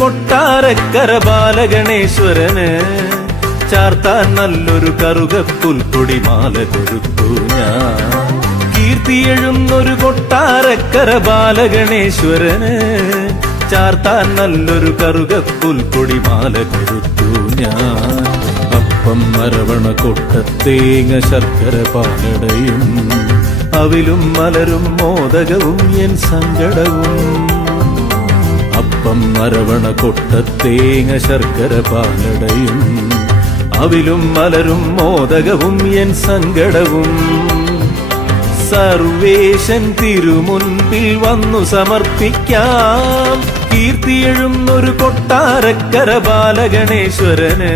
കൊട്ടാരക്കര ബാലഗണേശ്വരന് ചാർത്താൻ നല്ലൊരു കറുകപ്പുൽക്കൊടി മാല കൊടുത്തു ഞാൻ. കീർത്തിയെഴുന്നൊരു കൊട്ടാരക്കര ബാലഗണേശ്വരന് ചാർത്താൻ നല്ലൊരു കറുകപ്പുൽക്കൊടി മാല കൊടുത്തു ഞാൻ. അപ്പം മരവണ കൊട്ടത്തേങ്ങ ശർക്കര പാലടയും അവിലും മലരും മോദകവും എൻ സങ്കടവും. അപ്പം മരവണ കൊട്ടത്തേങ്ങ ശർക്കര പാലടയും അവിലും മലരും മോദകവും എൻ സങ്കടവും. സർവേശൻ തിരുമുൻപിൽ വന്നു സമർപ്പിക്കാം. കീർത്തിയെഴുന്നൊരു കൊട്ടാരക്കര ബാലഗണേശ്വരന്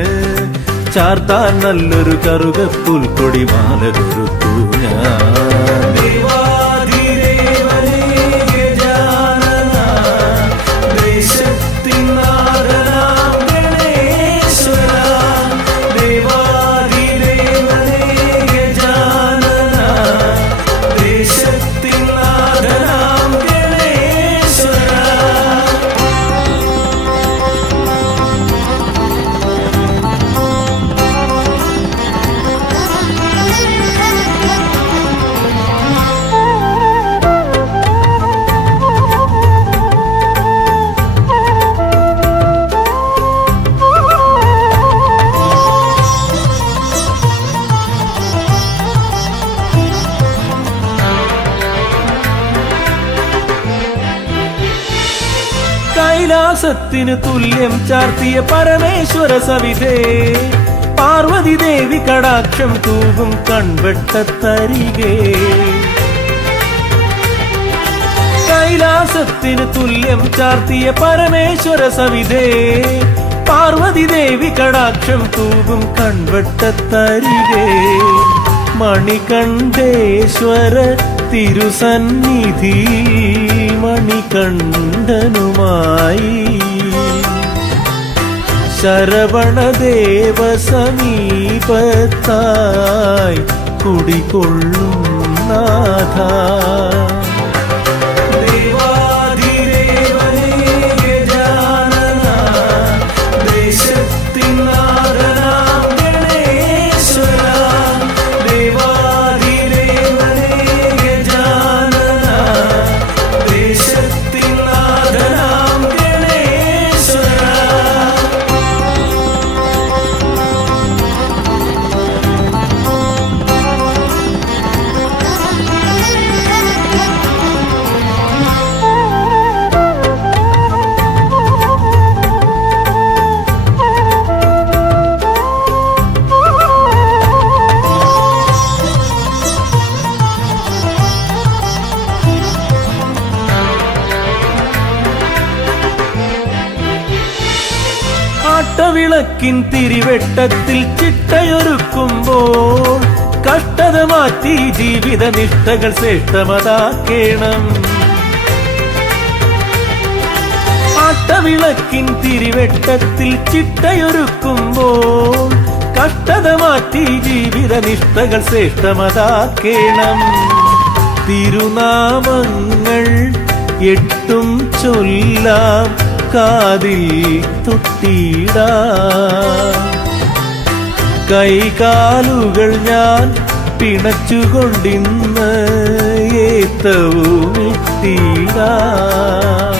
ചാർത്താൻ നല്ലൊരു കറുകപ്പുൽക്കൊടി മാല കൊടുത്തു ഞാൻ. കൈലാസത്തിന് തുല്യം ചാർത്തിയ പരമേശ്വര സവിധേ പാർവതി ദേവി കടാക്ഷം തൂകും കൺവെട്ടത്തരികെ. കൈലാസത്തിന് തുല്യം ചാർത്തിയ പരമേശ്വര സവിധേ പാർവതി ദേവി കടാക്ഷം തൂകും കൺവെട്ടത്തരികെ. മണികണ്ഠേശ്വര തിരുസന്നിധി മണികണ്ഠനുമായി ശരവണദേവ സമീപത്തായി കുടികൊള്ളും നാഥ. വിളക്കിൻ തിരിവെട്ടത്തിൽ ചിട്ടയൊരുക്കുമ്പോൾ കഷ്ടത മാറ്റി ജീവിത നിഷ്ഠകൾ ശ്രേഷ്ഠമതാക്കേണം. ആട്ടവിളക്കിൻ തിരിവെട്ടത്തിൽ ചിട്ടയൊരുക്കുമ്പോൾ കഷ്ടത മാറ്റി ജീവിത നിഷ്ഠകൾ ശ്രേഷ്ഠമതാക്കേണം. തിരുനാമങ്ങൾ 8 ചൊല്ലാം കാതിൽ തൊട്ടിടാം. കൈകാലുകൾ ഞാൻ പിണച്ചുകൊണ്ടിന്ന് ഏത്തവും ഇട്ടിടാം.